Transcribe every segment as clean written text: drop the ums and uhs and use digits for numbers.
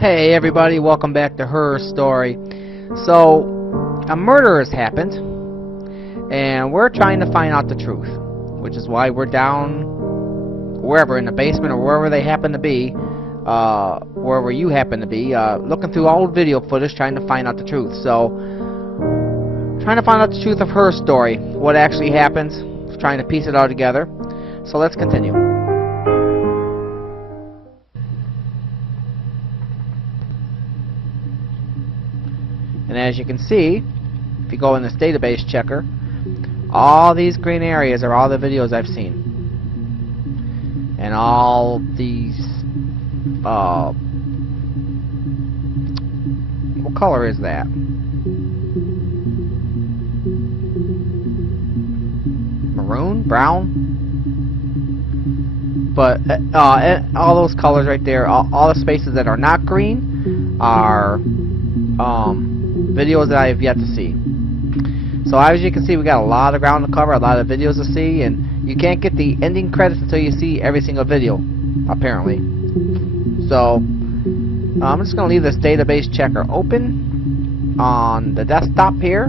Hey everybody, welcome back to Her Story. So, a murder has happened, and we're trying to find out the truth, which is why we're down wherever, in the basement or wherever they happen to be, wherever you happen to be, looking through old video footage trying to find out the truth. So, trying to find out the truth of her story, what actually happened, trying to piece it all together. So let's continue. And as you can see, if you go in this database checker, all these green areas are all the videos I've seen. And all these, what color is that? Maroon? Brown? But, all those colors right there, all the spaces that are not green are, videos that I have yet to see. So as you can see, we got a lot of ground to cover, a lot of videos to see, and you can't get the ending credits until you see every single video, apparently. So I'm just going to leave this database checker open on the desktop here,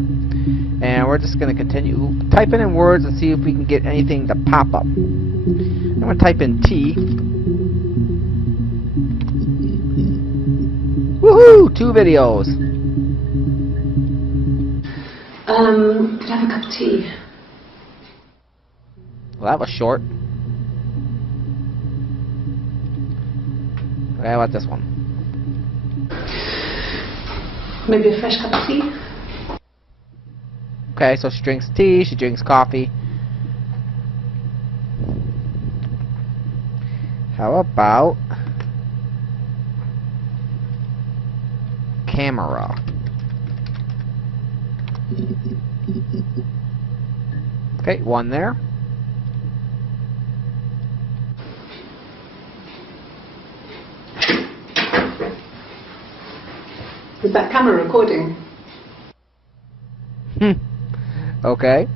and we're just going to continue typing in words and see if we can get anything to pop up. I'm going to type in T. Woohoo! 2 videos. Could I have a cup of tea? Well, that was short. Okay, how about this one? Maybe a fresh cup of tea? Okay, so she drinks tea, she drinks coffee. How about camera? Okay, 1 there. Is that camera recording? Okay.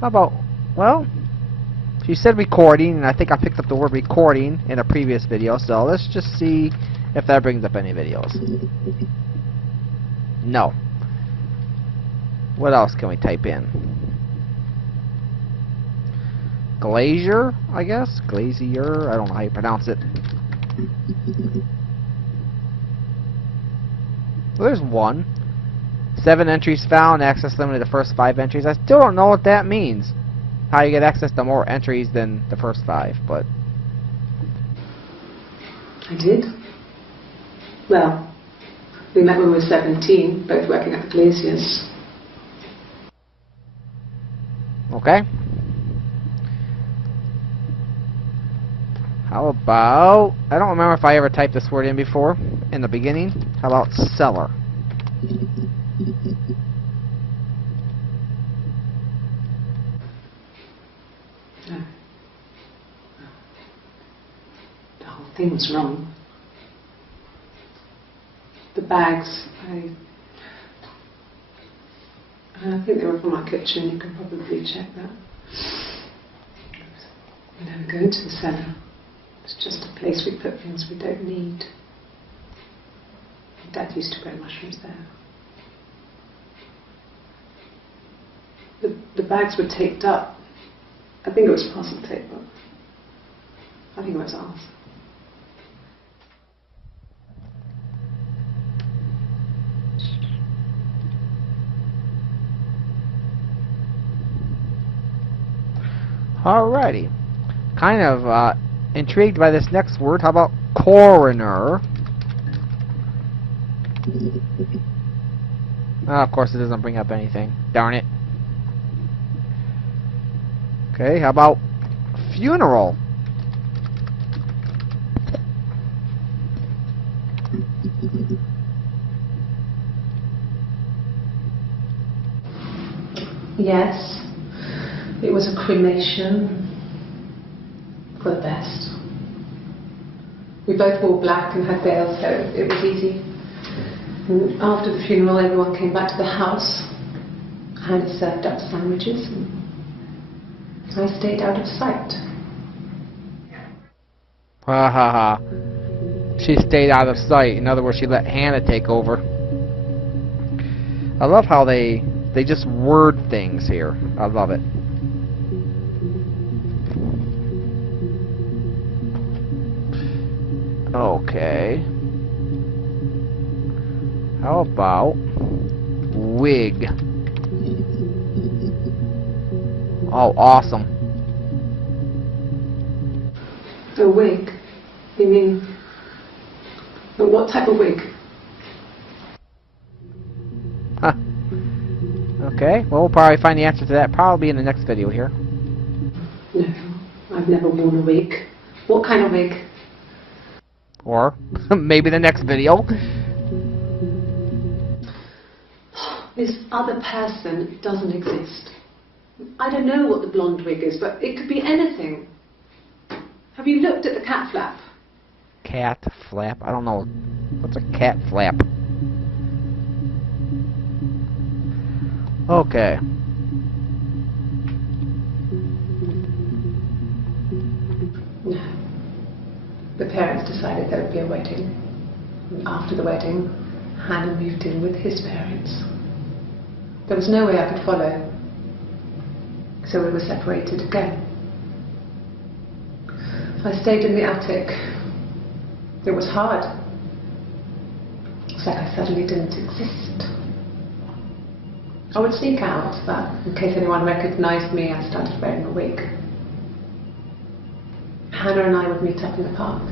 How about, well, she said recording, and I think I picked up the word recording in a previous video, so let's just see if that brings up any videos. No. What else can we type in? Glazier, I guess? Glazier? I don't know how you pronounce it. Well, there's 1. 7 entries found, access limited to the first 5 entries. I still don't know what that means. How you get access to more entries than the first 5, but... I did. Well, we met when we were 17, both working at the Glaziers. Okay. How about... I don't remember if I ever typed this word in before, in the beginning. How about cellar? No. The whole thing was wrong. The bags, I think they were from our kitchen. You can probably check that. We never go into the cellar. It's just a place we put things we don't need. Dad used to grow mushrooms there. The bags were taped up. I think it was parcel tape, but I think it was ours. Alrighty. Kind of intrigued by this next word. How about coroner? Of course it doesn't bring up anything. Darn it. Okay, how about funeral? Yes, it was a cremation for the best. We both wore black and had veils, so it was easy. And after the funeral, everyone came back to the house. I had served up sandwiches, and I stayed out of sight. Ha ha ha. She stayed out of sight. In other words, she let Hannah take over. I love how they just word things here. I love it. Okay. How about wig? Oh, awesome. A wig? You mean... But what type of wig? Huh. Okay, well, we'll probably find the answer to that probably in the next video here. No, I've never worn a wig. What kind of wig? Or maybe the next video. This other person doesn't exist. I don't know what the blonde wig is, but it could be anything. Have you looked at the cat flap? Cat flap? I don't know. What's a cat flap? Okay. No. The parents decided there would be a wedding. And after the wedding, Hannah moved in with his parents. There was no way I could follow. So we were separated again. I stayed in the attic. It was hard. It's like I suddenly didn't exist. I would sneak out, but in case anyone recognized me, I started wearing a wig. Hannah and I would meet up in the park.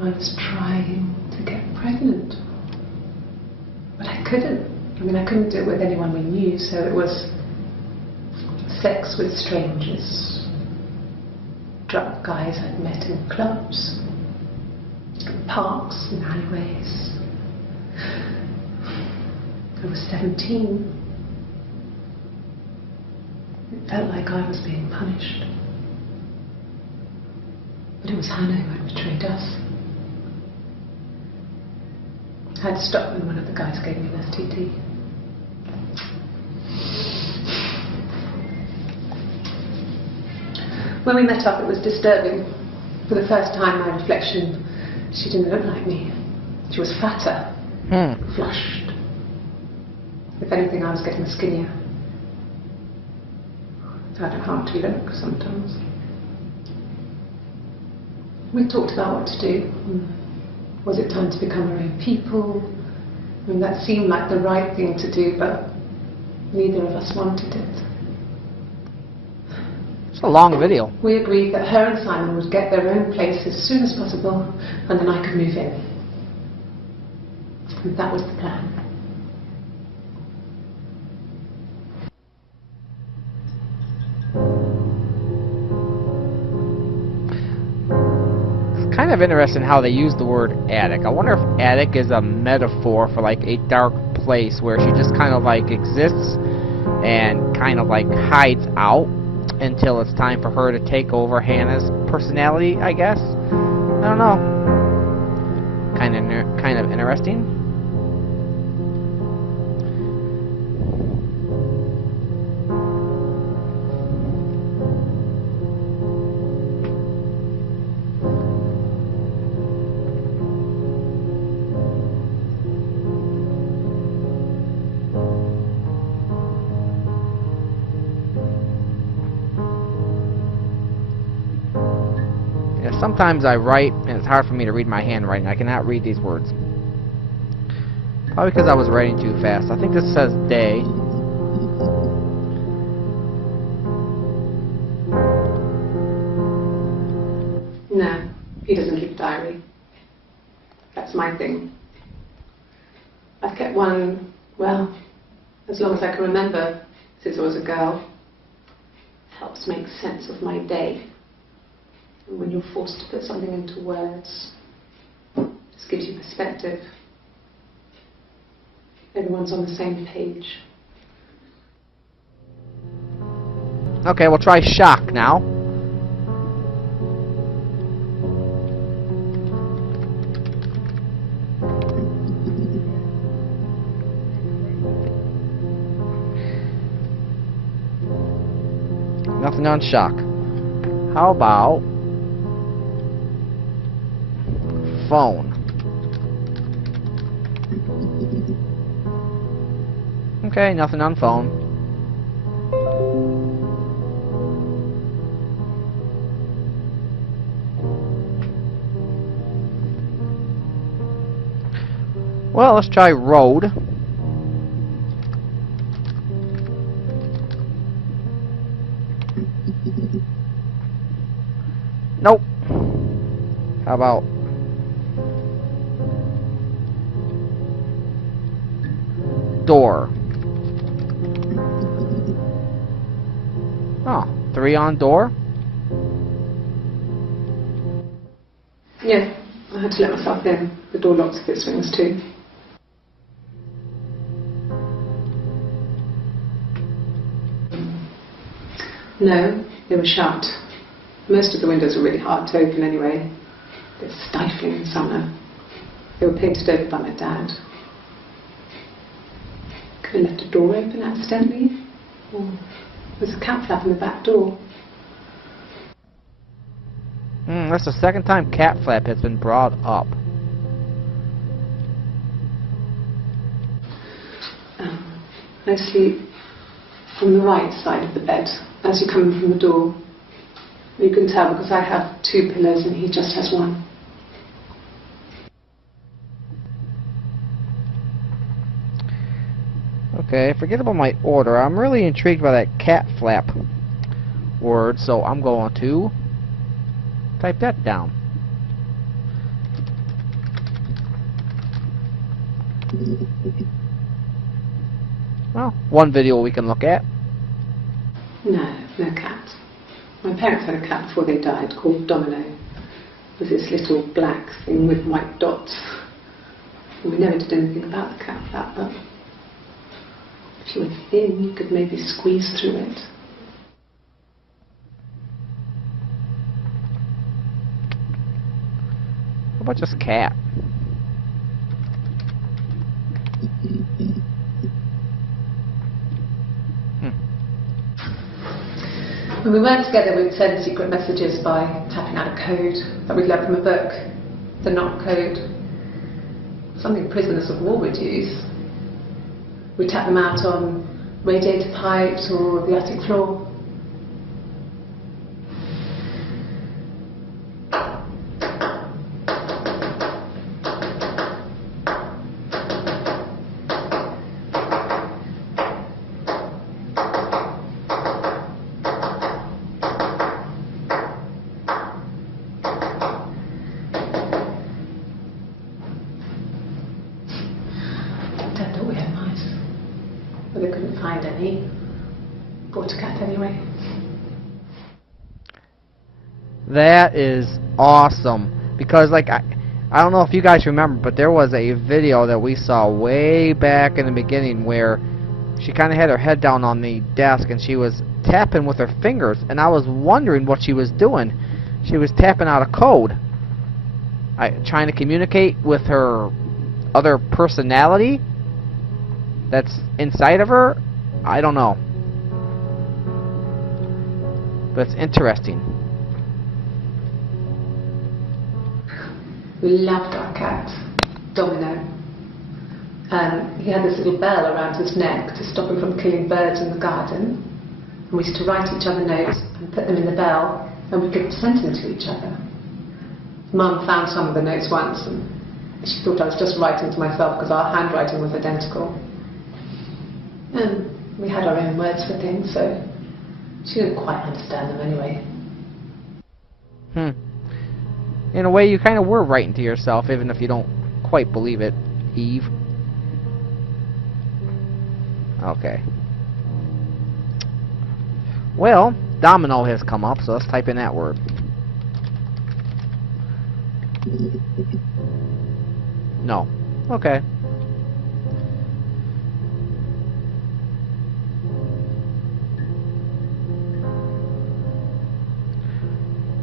I was trying to get pregnant. But I couldn't. I mean, I couldn't do it with anyone we knew, so it was sex with strangers. Drunk guys I'd met in clubs, in parks, in alleyways. I was 17. It felt like I was being punished. But it was Hannah who had betrayed us. I had to stop when one of the guys gave me an STD. When we met up, it was disturbing. For the first time, my reflection, she didn't look like me. She was fatter, flushed. If anything, I was getting skinnier. I had hard to look sometimes. We talked about what to do. Was it time to become our own people? I mean, that seemed like the right thing to do, but neither of us wanted it. It's a long video. We agreed that her and Simon would get their own place as soon as possible, and then I could move in. And that was the plan. It's kind of interesting how they use the word attic. I wonder if attic is a metaphor for like a dark place where she just kind of like exists and kind of like hides out until it's time for her to take over Hannah's personality, I guess. I don't know. Kind of interesting. Sometimes I write, and it's hard for me to read my handwriting. I cannot read these words. Probably because I was writing too fast. I think this says day. No, he doesn't keep a diary. That's my thing. I've kept one, well, as long as I can remember, since I was a girl. It helps make sense of my day. And when you're forced to put something into words, this gives you perspective. Everyone's on the same page. Okay, we'll try shock now. Nothing on shock. How about phone. Okay, nothing on phone. Well, let's try road. Nope. How about door? Oh, 3 on door? Yeah, I had to let myself in. The door locks if it swings too. No, they were shut. Most of the windows are really hard to open anyway. They're stifling in summer. They were painted over by my dad. Could have left a door open accidentally. Or there's a cat flap in the back door. That's the second time cat flap has been brought up. I sleep on the right side of the bed as you come in from the door. You can tell because I have 2 pillows and he just has 1. Okay, forget about my order. I'm really intrigued by that cat flap word, so I'm going to type that down. Well, one video we can look at. No, no cat. My parents had a cat before they died called Domino. It was this little black thing with white dots. And we never did anything about the cat flap, but if you were thin, you could maybe squeeze through it. How about just cat? When we weren't together, we'd send secret messages by tapping out a code that we'd learned from a book. The knock code. Something prisoners of war would use. We'd tap them out on radiator pipes or the attic floor. Dad thought we had mice, but they couldn't find any. Bought a cat anyway. That is awesome, because like I don't know if you guys remember, but there was a video that we saw way back in the beginning where she kind of had her head down on the desk and she was tapping with her fingers, and I was wondering what she was doing. She was tapping out a code, trying to communicate with her other personality that's inside of her. I don't know, but it's interesting. We loved our cat, Domino. He had this little bell around his neck to stop him from killing birds in the garden. And we used to write each other notes and put them in the bell, and we could send them to each other. Mum found some of the notes once, and she thought I was just writing to myself because our handwriting was identical. And we had our own words for things, so she didn't quite understand them anyway. In a way, you kind of were writing to yourself, even if you don't quite believe it, Eve. Okay. Well, domino has come up, so let's type in that word. No. Okay.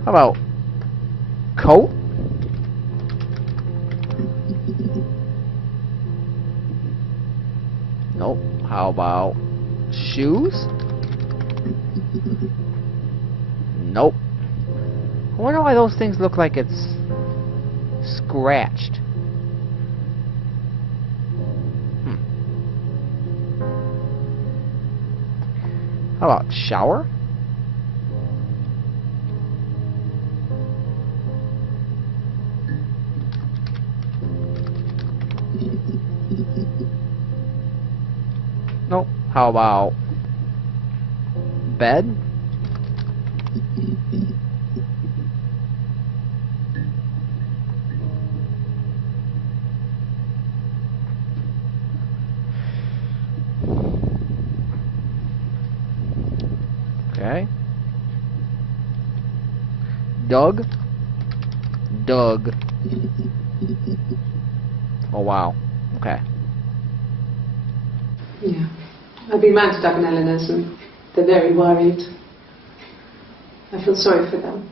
How about coat? Nope. How about shoes? Nope. I wonder why those things look like it's scratched. How about shower? Nope. How about bed? Okay. Doug? Doug. Oh wow. Okay. Yeah. I've been round to Doug and Eleanor's and they're very worried. I feel sorry for them.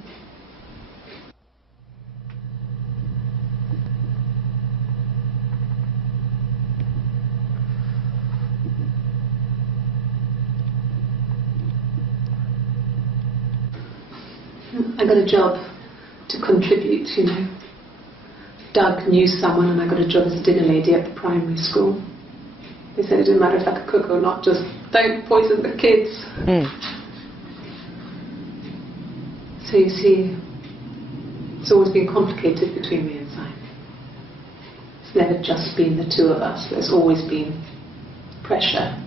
I got a job to contribute, you know. Doug knew someone and I got a job as a dinner lady at the primary school. They said it didn't matter if I could cook or not, just don't poison the kids. So you see, it's always been complicated between me and Simon. It's never just been the two of us, there's always been pressure.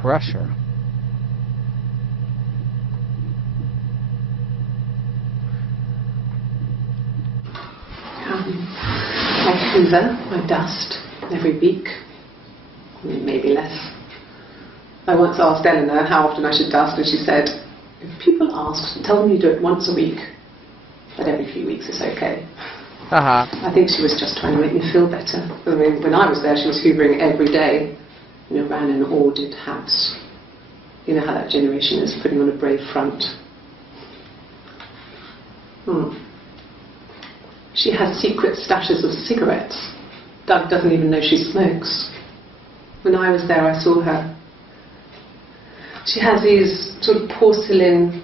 Pressure. I hoover, I dust every week, maybe less. I once asked Eleanor how often I should dust and she said, if people ask, tell them you do it once a week, but every few weeks is okay. I think she was just trying to make me feel better. I mean, when I was there she was hoovering every day. You know, ran an ordered house. You know how that generation is, putting on a brave front. She has secret stashes of cigarettes. Doug doesn't even know she smokes. When I was there I saw her. She has these sort of porcelain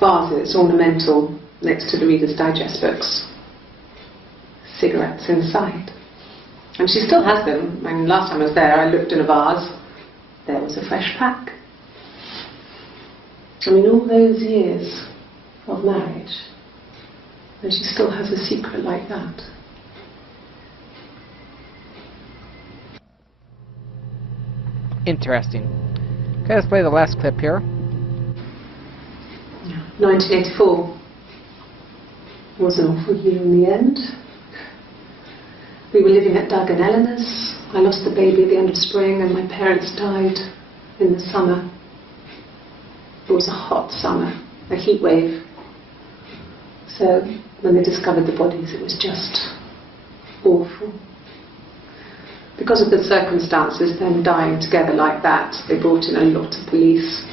vases, ornamental, next to the Reader's Digest books. Cigarettes inside. And she still has them. I mean, last time I was there, I looked in a vase. There was a fresh pack. I mean, all those years of marriage, and she still has a secret like that. Interesting. Okay, let's play the last clip here. 1984 was an awful year in the end. We were living at Doug and Eleanor's. I lost the baby at the end of spring and my parents died in the summer. It was a hot summer, a heat wave. So when they discovered the bodies it was just awful. Because of the circumstances, them dying together like that, they brought in a lot of police.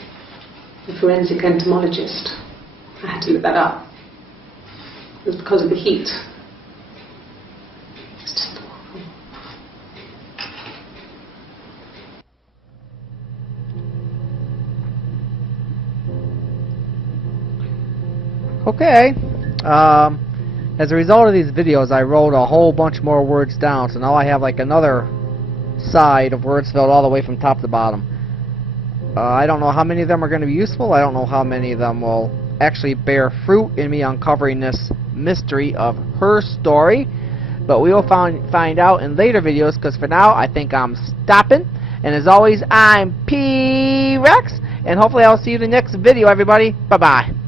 A forensic entomologist. I had to look that up. It was because of the heat. It's just awful. Okay. As a result of these videos, I wrote a whole bunch more words down, so now I have like another side of words filled all the way from top to bottom. I don't know how many of them are going to be useful. I don't know how many of them will actually bear fruit in me uncovering this mystery of her story. But we will find out in later videos, because for now I think I'm stopping. And as always, I'm P-Rex, and hopefully I'll see you in the next video, everybody. Bye-bye.